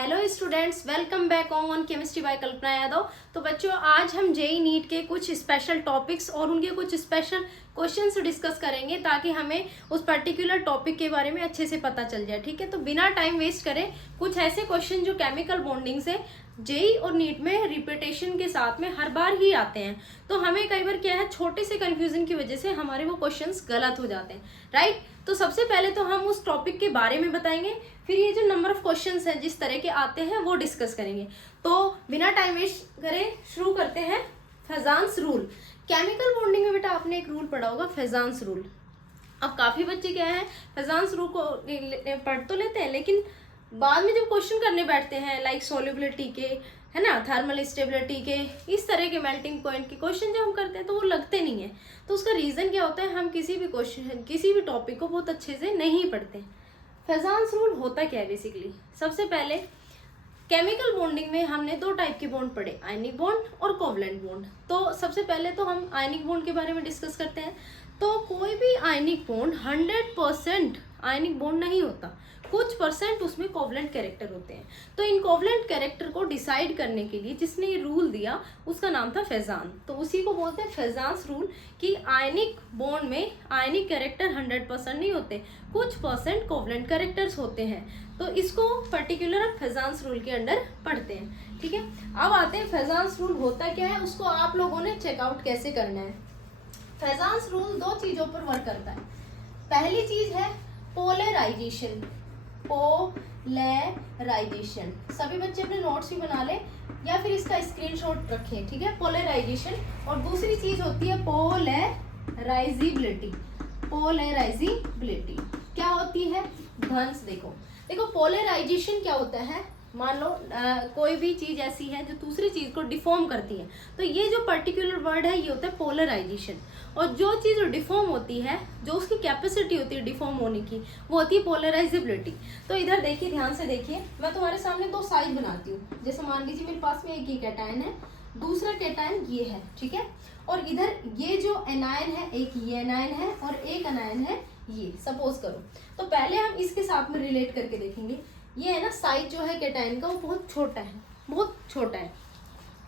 Hello students, welcome back on chemistry by Kalpana Yadav. तो बच्चों, आज हम जेई नीट के कुछ स्पेशल टॉपिक्स और उनके कुछ स्पेशल क्वेश्चंस डिस्कस करेंगे ताकि हमें उस पर्टिकुलर टॉपिक के बारे में अच्छे से पता चल जाए। ठीक है, तो बिना टाइम वेस्ट करें कुछ ऐसे क्वेश्चन जो केमिकल बॉन्डिंग से जेई और नीट में रिपीटेशन के साथ में हर बार ही आते हैं। तो हमें कई बार क्या है, छोटे से कंफ्यूजन की वजह से हमारे वो क्वेश्चंस गलत हो जाते हैं, राइट। तो सबसे पहले तो हम उस टॉपिक के बारे में बताएंगे, फिर ये जो नंबर ऑफ क्वेश्चंस हैं जिस तरह के आते हैं वो डिस्कस करेंगे। तो बिना टाइम वेस्ट करें शुरू करते हैं। फेजांस रूल। केमिकल बॉन्डिंग में बेटा आपने एक रूल पढ़ा होगा, फेजांस रूल। अब काफी बच्चे क्या है, फेजांस रूल को पढ़ तो लेते हैं, लेकिन बाद में जब क्वेश्चन करने बैठते हैं लाइक सोल्युबिलिटी के, है ना, थर्मल स्टेबिलिटी के, इस तरह के मेल्टिंग पॉइंट के क्वेश्चन जब हम करते हैं तो वो लगते नहीं है। तो उसका रीजन क्या होता है, हम किसी भी क्वेश्चन किसी भी टॉपिक को बहुत अच्छे से नहीं पढ़ते। फेजांस रूल होता क्या है बेसिकली, सबसे पहले केमिकल बॉन्डिंग में हमने दो टाइप के बॉन्ड पढ़े, आयनिक बॉन्ड और कोवलेंट बॉन्ड। तो सबसे पहले तो हम आयनिक बॉन्ड के बारे में डिस्कस करते हैं। तो कोई भी आयनिक बॉन्ड 100% आयनिक बॉन्ड नहीं होता, कुछ परसेंट उसमें कोवलेंट कैरेक्टर होते हैं। तो इन कोवलेंट कैरेक्टर को डिसाइड करने के लिए जिसने ये रूल दिया उसका नाम था फेजान। तो उसी को बोलते हैं फेजांस रूल, कि आयनिक बॉन्ड में आयनिक कैरेक्टर 100% नहीं होते, कुछ परसेंट कोवलेंट कैरेक्टर्स होते हैं। तो इसको पर्टिकुलर फेजांस रूल के अंडर पढ़ते हैं। ठीक है, अब आते हैं फेजांस रूल होता क्या है, उसको आप लोगों ने चेकआउट कैसे करना है। फेजांस रूल दो चीजों पर वर्क करता है। पहली चीज है पोलराइजेशन। पोलराइजेशन सभी बच्चे अपने नोट्स भी बना ले या फिर इसका स्क्रीनशॉट रखें। ठीक है, पोलराइजेशन। और दूसरी चीज होती है पोलराइजिबिलिटी। पोलराइजिबिलिटी क्या होती है, ध्यान से देखो। देखो पोलराइजेशन क्या होता है, मान लो कोई भी चीज ऐसी है जो दूसरी चीज को डिफॉर्म करती है, तो ये जो पर्टिकुलर वर्ड है ये होता है पोलराइजेशन। और जो चीज डिफॉर्म होती है, जो उसकी कैपेसिटी होती है डिफॉर्म होने की, वो होती है पोलराइजिबिलिटी। तो इधर देखिए, ध्यान से देखिए, मैं तुम्हारे सामने दो साइड बनाती हूँ। जैसे मान लीजिए मेरे पास में एक ही कैटायन है, दूसरा कैटायन ये है, ठीक है। और इधर ये जो एनायन है, एक ये एनायन है और एक एनायन है ये, सपोज करो। तो पहले हम इसके साथ में रिलेट करके देखेंगे। ये है ना, साइज जो है कैटायन का वो बहुत छोटा है, बहुत छोटा है।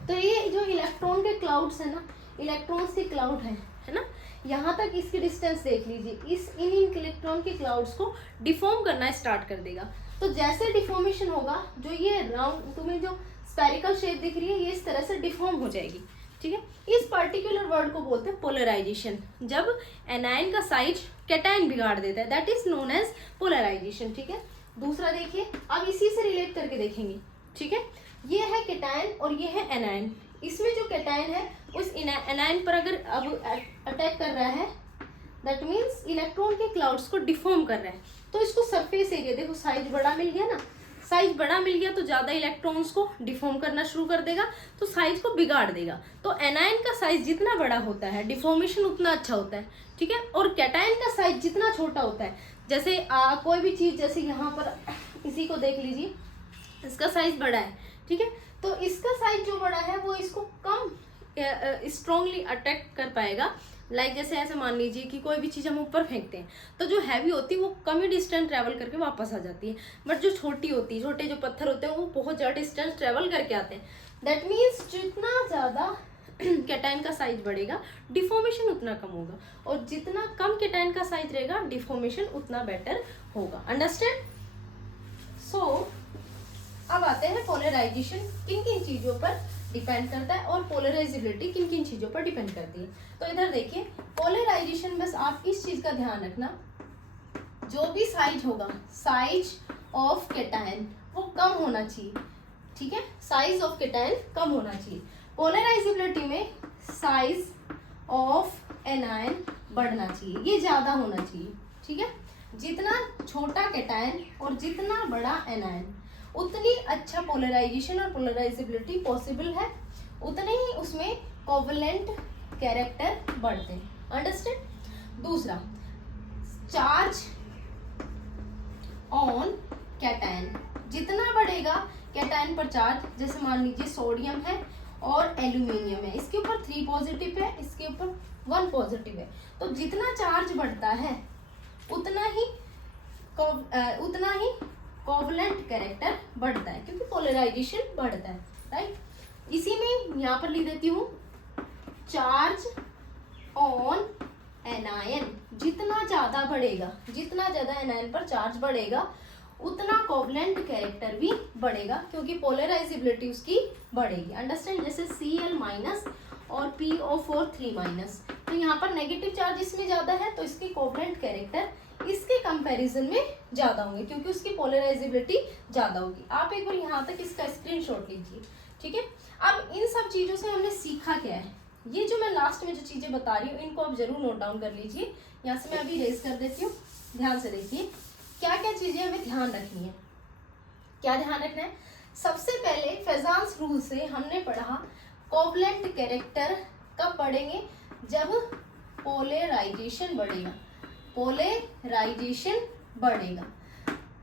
तो ये जो इलेक्ट्रॉन के क्लाउड्स है ना, इलेक्ट्रॉन्स के क्लाउड है ना, यहाँ तक इसकी डिस्टेंस देख लीजिए। इन इलेक्ट्रॉन के क्लाउड्स को डिफॉर्म करना स्टार्ट कर देगा। तो जैसे डिफॉर्मेशन होगा, जो ये राउंड तुम्हें जो स्फेरिकल शेप दिख रही है, ये इस तरह से डिफॉर्म हो जाएगी। ठीक है, इस पर्टिकुलर वर्ड को बोलते हैं पोलराइजेशन। जब एनायन का साइज कैटायन बिगाड़ देता है, that is known as polarisation. ठीक है, दूसरा देखिए, अब इसी से रिलेट करके देखेंगे। ठीक है, ये है कैटायन और ये है एनायन। इसमें जो कैटायन है उस एनायन पर अगर अब अटैक कर रहा है, दैट मीन्स इलेक्ट्रॉन के क्लाउड्स को डिफॉर्म कर रहा है। तो इसको सरफेस एरिया देखो, साइज बड़ा मिल गया ना, साइज बड़ा मिल गया तो ज्यादा इलेक्ट्रॉन्स को डिफॉर्म करना शुरू कर देगा, तो साइज को बिगाड़ देगा। तो एनायन का साइज जितना बड़ा होता है, डिफॉर्मेशन उतना अच्छा होता है। ठीक है, और कैटायन का साइज जितना छोटा होता है, जैसे कोई भी चीज, जैसे यहाँ पर इसी को देख लीजिए, इसका साइज बड़ा है। ठीक है, तो इसका साइज जो बड़ा है वो इसको कम स्ट्रॉन्गली अटैक कर पाएगा। लाइक जैसे ऐसे मान लीजिए कि कोई भी चीज़ हम ऊपर फेंकते हैं तो जो हैवी होती है वो कम ही डिस्टेंस ट्रेवल करके वापस आ जाती है, बट जो छोटी होती है, छोटे जो पत्थर होते हैं वो बहुत ज़्यादा डिस्टेंस ट्रेवल करके आते हैं। दैट मीन्स जितना ज़्यादा कैटायन का साइज बढ़ेगा, डिफॉर्मेशन उतना कम होगा, और जितना कम कैटायन का साइज रहेगा, डिफॉर्मेशन उतना बेटर होगा। अंडरस्टैंड? सो अब आते हैं पोलराइजेशन किन किन चीज़ों पर डिपेंड करता है और पोलराइजिबिलिटी किन किन चीज़ों पर डिपेंड करती है। तो इधर देखिए, पोलराइजेशन, बस आप इस चीज़ का ध्यान रखना, जो भी साइज होगा, साइज ऑफ कैटायन वो कम होना चाहिए। ठीक है, साइज ऑफ कैटायन कम होना चाहिए। पोलराइजिबिलिटी में साइज ऑफ एनायन बढ़ना चाहिए, ये ज़्यादा होना चाहिए। ठीक है, जितना छोटा कैटायन और जितना बड़ा एनायन, उतनी अच्छा पोलराइजेशन और पोलराइजिबिलिटी पॉसिबल है, उतने ही उसमें कोवलेंट कैरेक्टर बढ़ते हैं। अंडरस्टैंड? दूसरा, चार्ज ऑन कैटायन, जितना बढ़ेगा कैटायन पर चार्ज, जैसे मान लीजिए सोडियम है और एल्यूमिनियम है, इसके ऊपर 3 पॉजिटिव है, इसके ऊपर 1 पॉजिटिव है। तो जितना चार्ज बढ़ता है उतना ही कोवलेंट कैरेक्टर बढ़ता है क्योंकि पोलराइजेशन बढ़ता है, राइट। इसी में यहाँ पर लिख देती हूँ चार्ज ऑन एनायन, जितना ज्यादा बढ़ेगा, जितना ज्यादा एनायन पर चार्ज बढ़ेगा उतना कोवलेंट कैरेक्टर भी बढ़ेगा क्योंकि पोलराइजेबिलिटी उसकी बढ़ेगी। अंडरस्टैंड, जैसे Cl माइनस और PO4 3 माइनस, तो यहाँ पर नेगेटिव चार्ज इसमें ज्यादा है तो इसके कोवलेंट कैरेक्टर इसके कंपैरिजन में ज्यादा होंगे क्योंकि उसकी पोलराइजेबिलिटी ज्यादा होगी। आप एक बार यहाँ तक इसका स्क्रीनशॉट लीजिए, ठीक है। अब इन सब चीजों से हमने सीखा क्या है, ये जो मैं लास्ट में जो चीजें बता रही हूँ इनको आप जरूर नोट डाउन कर लीजिए। यहाँ से मैं अभी रेज कर देती हूँ, ध्यान से देखिए क्या क्या चीजें हमें ध्यान रखनी है। क्या ध्यान रखना है, सबसे पहले फेजान्स रूल से हमने पढ़ा कोवलेंट कैरेक्टर कब बढ़ेंगे, जब पोलराइजेशन बढ़ेगा, पोलराइजेशन बढ़ेगा।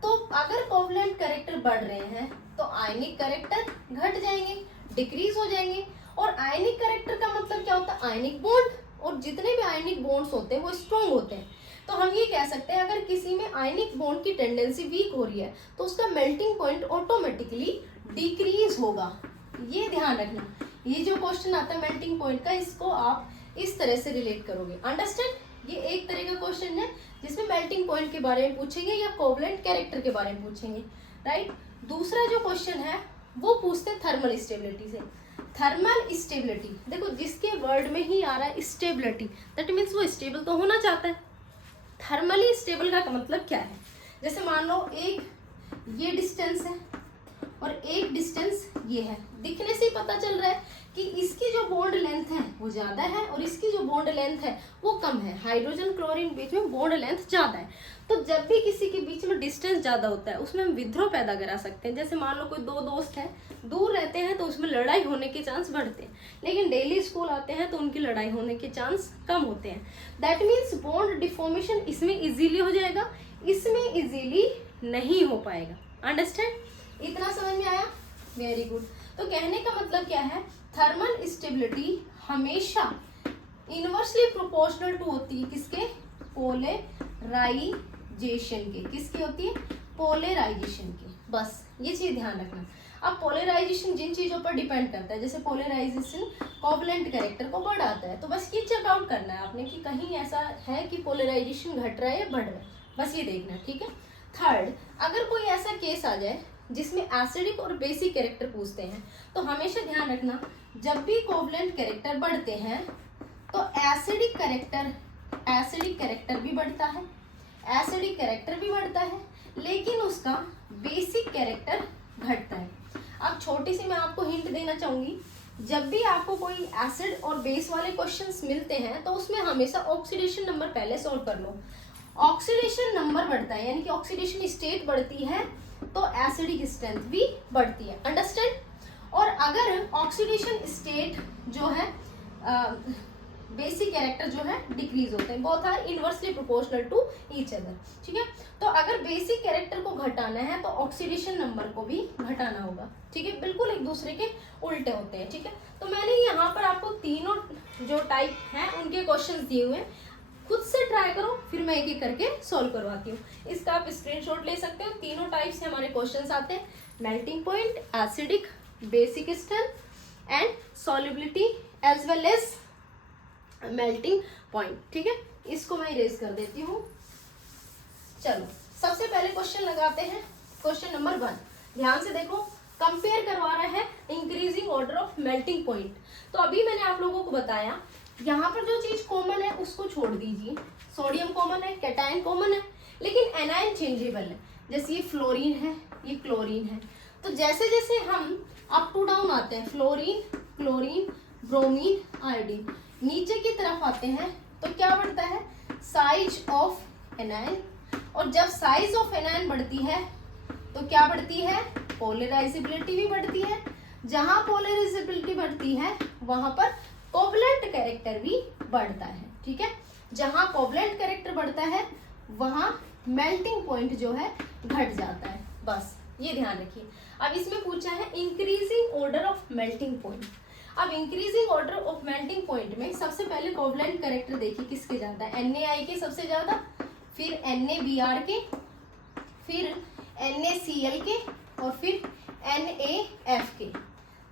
तो अगर कोवलेंट कैरेक्टर बढ़ रहे हैं तो आयनिक कैरेक्टर घट जाएंगे, डिक्रीज हो जाएंगे। और आयनिक कैरेक्टर का मतलब क्या होता है, आयनिक बॉन्ड, और जितने भी आयनिक बॉन्ड्स होते हैं वो स्ट्रॉन्ग होते हैं। तो हम ये कह सकते हैं अगर किसी में आयनिक बॉन्ड की टेंडेंसी वीक हो रही है तो उसका मेल्टिंग पॉइंट ऑटोमेटिकली डिक्रीज होगा। ये ध्यान रखना, ये जो क्वेश्चन आता है मेल्टिंग पॉइंट का, इसको आप इस तरह से रिलेट करोगे। अंडरस्टैंड, ये एक तरह का क्वेश्चन है जिसमें मेल्टिंग पॉइंट के बारे में पूछेंगे या कोवलेंट कैरेक्टर के बारे में पूछेंगे, राइट। दूसरा जो क्वेश्चन है वो पूछते हैं थर्मल स्टेबिलिटी से। थर्मल स्टेबिलिटी देखो, जिसके वर्ड में ही आ रहा है स्टेबिलिटी, दैट मीन्स वो स्टेबल तो होना चाहता है। थर्मली स्टेबल का मतलब क्या है, जैसे मान लो एक ये डिस्टेंस है और एक डिस्टेंस ये है, दिखने से ही पता चल रहा है कि इसकी जो बॉन्ड लेंथ है वो ज्यादा है और इसकी जो बॉन्ड लेंथ है वो कम है। हाइड्रोजन क्लोरीन बीच में बॉन्ड लेंथ ज्यादा है, तो जब भी किसी के बीच में डिस्टेंस ज्यादा होता है उसमें हम विद्रोह पैदा करा सकते हैं। जैसे मान लो कोई दो दोस्त हैं, दूर रहते हैं तो उसमें लड़ाई होने के चांस बढ़ते हैं, लेकिन डेली स्कूल आते हैं तो उनकी लड़ाई होने के चांस कम होते हैं। दैट मीन्स बॉन्ड डिफॉर्मेशन इसमें इजीली हो जाएगा, इसमें इजीली नहीं हो पाएगा। अंडरस्टैंड, इतना समझ में आया, वेरी गुड। तो कहने का मतलब क्या है, थर्मल स्टेबिलिटी हमेशा इनवर्सली प्रोपोर्शनल टू होती है किसके, पोलराइजेशन के। किसकी होती है, पोलराइजेशन की। बस ये चीज ध्यान रखना। अब पोलराइजेशन जिन चीजों पर डिपेंड करता है, जैसे पोलराइजेशन कोवलेंट कैरेक्टर को बढ़ाता है, तो बस ये चेकआउट करना है आपने कि कहीं ऐसा है कि पोलराइजेशन घट रहा है या बढ़ रहा है, बस ये देखना, ठीक है। थर्ड, अगर कोई ऐसा केस आ जाए जिसमें एसिडिक और बेसिक कैरेक्टर पूछते हैं, तो हमेशा ध्यान रखना जब भी कोवलेंट कैरेक्टर बढ़ते हैं तो एसिडिक कैरेक्टर भी बढ़ता है, एसिडिक कैरेक्टर भी बढ़ता है, लेकिन उसका बेसिक कैरेक्टर घटता है। अब छोटी सी मैं आपको हिंट देना चाहूंगी, जब भी आपको कोई एसिड और बेस वाले क्वेश्चंस मिलते हैं तो उसमें हमेशा ऑक्सीडेशन नंबर पहले सॉल्व कर लो। ऑक्सीडेशन नंबर बढ़ता है यानी कि ऑक्सीडेशन स्टेट बढ़ती है तो एसिडिक स्ट्रेंथ भी बढ़ती है। अंडरस्टैंड। और अगर ऑक्सीडेशन स्टेट जो है बेसिक कैरेक्टर जो है डिक्रीज होते हैं, both are inversely proportional to each other, ठीक है। तो अगर बेसिक कैरेक्टर को घटाना है तो ऑक्सीडेशन नंबर को भी घटाना होगा, ठीक है। बिल्कुल एक दूसरे के उल्टे होते हैं, ठीक है। तो मैंने यहाँ पर आपको तीनों जो टाइप हैं उनके क्वेश्चन दिए हुए हैं, खुद से ट्राई करो, फिर मैं एक एक करके सॉल्व करवाती हूँ। इसका आप स्क्रीनशॉट ले सकते हो। तीनों टाइप से हमारे क्वेश्चंस आते हैं, melting point, acidic, basic strength and solubility as well as melting point, ठीक है। इसको मैं इरेज कर देती हूँ। चलो सबसे पहले क्वेश्चन लगाते हैं, क्वेश्चन नंबर 1। ध्यान से देखो, कंपेयर करवा रहा है increasing order of melting point. तो अभी मैंने आप लोगों को बताया यहाँ पर जो चीज कॉमन है उसको छोड़ दीजिए, सोडियम कॉमन है, कैटायन कॉमन है, लेकिन एनायन चेंजेबल है। जैसे ये फ्लोरीन है, ये क्लोरीन है, तो जैसे जैसे हम अप टू डाउन आते हैं, फ्लोरीन, क्लोरीन, ब्रोमीन, आयोडीन, नीचे की तरफ आते हैं तो क्या बढ़ता है, साइज ऑफ एनायन। और जब साइज ऑफ एनायन बढ़ती है तो क्या बढ़ती है, पोलराइजेबिलिटी भी बढ़ती है। जहां पोलराइजेबिलिटी बढ़ती है वहां पर कोवलेंट कैरेक्टर भी बढ़ता है, ठीक है। जहां कोवलेंट कैरेक्टर बढ़ता है वहां मेल्टिंग पॉइंट जो है घट जाता है, बस ये ध्यान रखिए। अब इसमें पूछा है increasing order of melting point. अब increasing order of melting point में सबसे पहले कोवलेंट कैरेक्टर देखिए किसके ज्यादा है, Na के सबसे ज्यादा, फिर Na Br के, फिर NaCl के और फिर NaF के।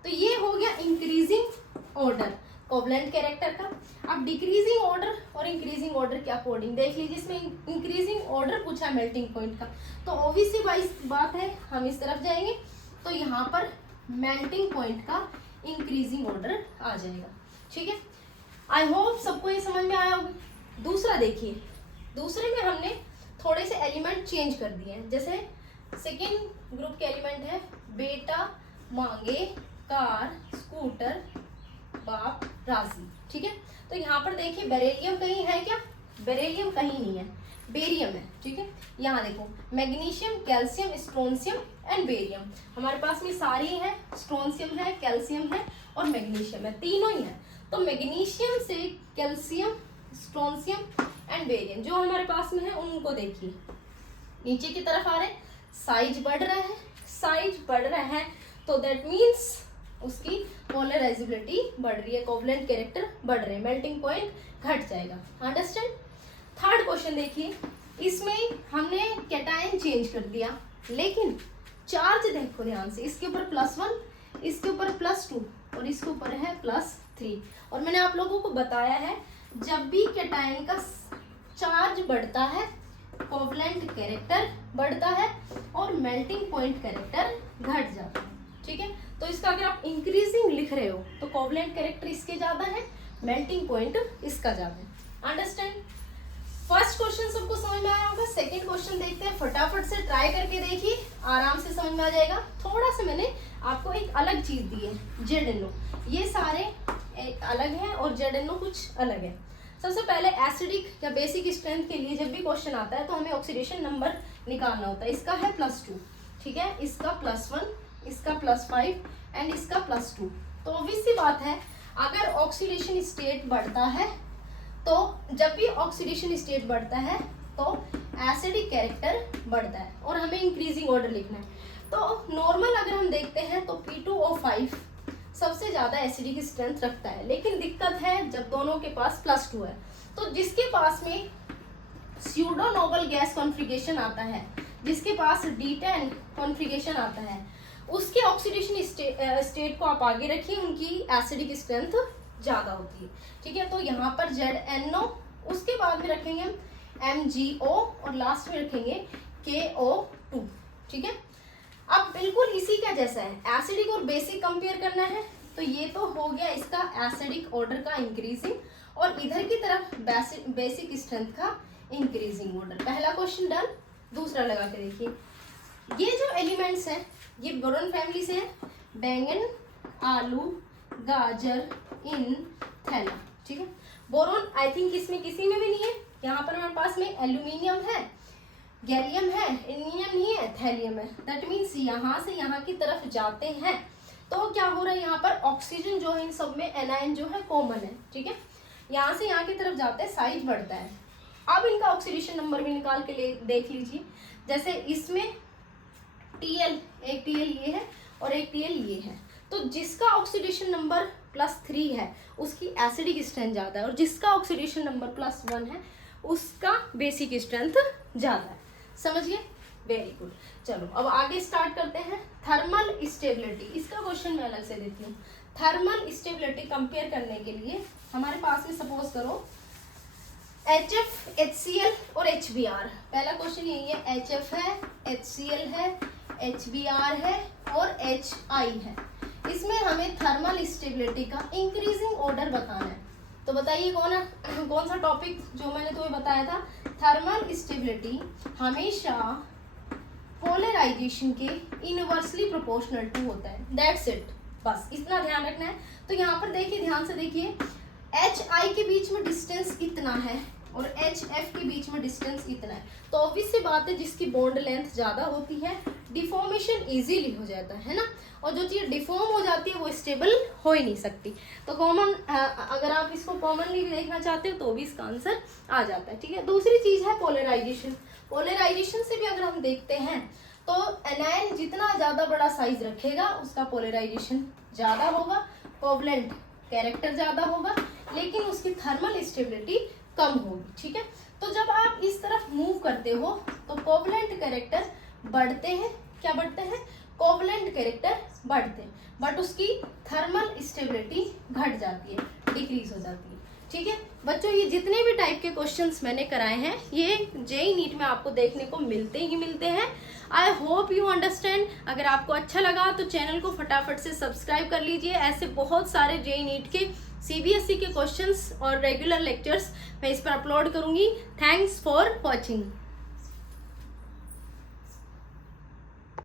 तो ये हो गया इंक्रीजिंग ऑर्डर कोवलेंट कैरेक्टर का। अब डिक्रीजिंग ऑर्डर और इंक्रीजिंग ऑर्डर के अकॉर्डिंग देख लीजिए, इसमें इंक्रीजिंग ऑर्डर पूछा मेल्टिंग पॉइंट का, तो ऑब्वियसली बात है हम इस तरफ जाएंगे तो यहाँ पर मेल्टिंग पॉइंट का इंक्रीजिंग ऑर्डर आ जाएगा। ठीक है, आई होप सबको ये समझ में आया होगा। दूसरा देखिए, दूसरे में हमने थोड़े से एलिमेंट चेंज कर दिए हैं। जैसे सेकेंड ग्रुप के एलिमेंट है बेटा, मांगे, कार, स्कूटर, बाप, राजी। ठीक है, तो यहाँ पर देखिए बेरिलियम कहीं है क्या? बेरिलियम कहीं नहीं है, बेरियम है। ठीक है, यहाँ देखो magnesium, calcium, strontium and barium, हमारे पास में सारी हैं। स्ट्रोंशियम है, कैल्शियम है और मैग्नीशियम है, तीनों ही है। तो मैग्नीशियम से कैल्शियम, स्ट्रोंशियम एंड बेरियम जो हमारे पास में है उनको देखिए नीचे की तरफ आ रहे, साइज बढ़ रहा है, साइज बढ़ रहा है तो दैट मीन्स उसकी पोलराइजेबिलिटी बढ़ रही है, कोवलेंट कैरेक्टर बढ़ रहे हैं, मेल्टिंग पॉइंट घट जाएगा। अंडरस्टैंड। थर्ड क्वेश्चन देखिए, इसमें हमने कैटायन चेंज कर दिया लेकिन चार्ज देखो ध्यान से, इसके ऊपर +1, इसके ऊपर +2 और इसके ऊपर है +3। और मैंने आप लोगों को बताया है जब भी कैटायन का चार्ज बढ़ता है कोवलेंट कैरेक्टर बढ़ता है और मेल्टिंग पॉइंट कैरेक्टर घट जाता है। ठीक है, तो इसका अगर आप इंक्रीजिंग लिख रहे हो तो कोवलेंट कैरेक्टर इसके ज्यादा है, मेल्टिंग पॉइंट इसका ज्यादा है। अंडरस्टैंड। फर्स्ट क्वेश्चन सबको समझ में आया होगा। सेकंड क्वेश्चन देखते हैं, फटाफट से ट्राई करके देखिए, आराम से समझ में आ जाएगा। थोड़ा सा मैंने आपको एक अलग चीज दी है, ZNO, ये सारे अलग हैं और ZNO कुछ अलग है। सबसे पहले एसिडिक या बेसिक स्ट्रेंथ के लिए जब भी क्वेश्चन आता है तो हमें ऑक्सीडेशन नंबर निकालना होता है। इसका है +2, ठीक है, इसका +1, इसका +5 एंड इसका +2। तो ऑब्वियस सी बात है अगर ऑक्सीडेशन स्टेट बढ़ता है तो जब भी ऑक्सीडेशन स्टेट बढ़ता है तो एसिडिक कैरेक्टर बढ़ता है और हमें इंक्रीजिंग ऑर्डर लिखना है। तो नॉर्मल अगर हम देखते हैं तो P2O5 सबसे ज्यादा एसिडिक स्ट्रेंथ रखता है, लेकिन दिक्कत है जब दोनों के पास +2 है तो जिसके पास में स्यूडो नोबल गैस कॉन्फ़िगरेशन आता है, जिसके पास D10 कॉन्फ़िगरेशन आता है, उसके ऑक्सीडेशन स्टेट को आप आगे रखिए, उनकी एसिडिक स्ट्रेंथ ज्यादा होती है। ठीक है, तो यहाँ पर ZNO, उसके बाद में रखेंगे हम MgO और लास्ट में रखेंगे KO2। ठीक है, अब बिल्कुल इसी का जैसा है, एसिडिक और बेसिक कंपेयर करना है तो ये तो हो गया इसका एसिडिक ऑर्डर का इंक्रीजिंग और इधर की तरफ बेसिक स्ट्रेंथ का इंक्रीजिंग ऑर्डर। पहला क्वेश्चन डन। दूसरा लगा के देखिए, ये जो एलिमेंट्स हैं ये बोरॉन फैमिली से हैं, बैंगन, आलू, गाजर, इन, थैला। ठीक है, बोरॉन आई थिंक इसमें किसी में भी नहीं है। यहाँ पर हमारे पास में एल्यूमिनियम है, गैलियम है, इनियम नहीं है, थैलियम है। दैट मीन्स यहाँ से यहाँ की तरफ जाते हैं तो क्या हो रहा है, यहाँ पर ऑक्सीजन जो है इन सब में एनायन जो है कॉमन है। ठीक है, यहाँ से यहाँ की तरफ जाते हैं, साइज बढ़ता है। अब इनका ऑक्सीडेशन नंबर भी निकाल के देख लीजिए। जैसे इसमें TL, एक TL ये है और एक TL ये है, तो जिसका ऑक्सीडेशन नंबर +3 है उसकी एसिडिक स्ट्रेंथ ज़्यादा है और जिसका ऑक्सीडेशन नंबर +1 है उसका बेसिक स्ट्रेंथ ज़्यादा है। समझिए, वेरी गुड। चलो अब आगे स्टार्ट करते हैं। थर्मल स्टेबिलिटी, इसका क्वेश्चन मैं अलग से देती हूँ। थर्मल स्टेबिलिटी कंपेयर करने के लिए हमारे पास में सपोज करो HF, HCl और HBr। पहला क्वेश्चन यही है, HF है, HCl है, HBr है और HI है। इसमें हमें थर्मल स्टेबिलिटी का इंक्रीजिंग ऑर्डर बताना है। तो बताइए कौन सा टॉपिक जो मैंने तुम्हें बताया था, थर्मल स्टेबिलिटी हमेशा पोलराइजेशन के इनवर्सली प्रोपोर्शनल टू होता है। दैट्स इट, बस इतना ध्यान रखना है। तो यहाँ पर देखिए, ध्यान से देखिए, HI के बीच में डिस्टेंस इतना है और HF के बीच में डिस्टेंस इतना है, तो ऑब्वियस सी बात है जिसकी बॉन्ड लेंथ ज़्यादा होती है डिफॉर्मेशन इजीली हो जाता है ना, और जो चीज़ डिफॉर्म हो जाती है वो स्टेबल हो ही नहीं सकती। तो कॉमन अगर आप इसको कॉमनली भी देखना चाहते हो तो भी इसका आंसर आ जाता है। ठीक है, दूसरी चीज़ है पोलराइजेशन। पोलराइजेशन से भी अगर हम देखते हैं तो एनायन जितना ज़्यादा बड़ा साइज रखेगा उसका पोलराइजेशन ज़्यादा होगा, कोवलेंट कैरेक्टर ज़्यादा होगा, लेकिन उसकी थर्मल स्टेबिलिटी कम होगी। ठीक है, तो जब आप इस तरफ मूव करते हो तो कोवलेंट कैरेक्टर बढ़ते हैं, क्या बढ़ते हैं, कोवलेंट कैरेक्टर बढ़ते हैं, बट उसकी थर्मल स्टेबिलिटी घट जाती है, डिक्रीज हो जाती है। ठीक है बच्चों, ये जितने भी टाइप के क्वेश्चंस मैंने कराए हैं ये जेईई नीट में आपको देखने को मिलते ही मिलते हैं। I hope you understand. अगर आपको अच्छा लगा तो चैनल को फटाफट से सब्सक्राइब कर लीजिए। ऐसे बहुत सारे जेईई नीट के सीबीएसई के क्वेश्चंस और रेगुलर लेक्चर्स मैं इस पर अपलोड करूंगी। Thanks for watching.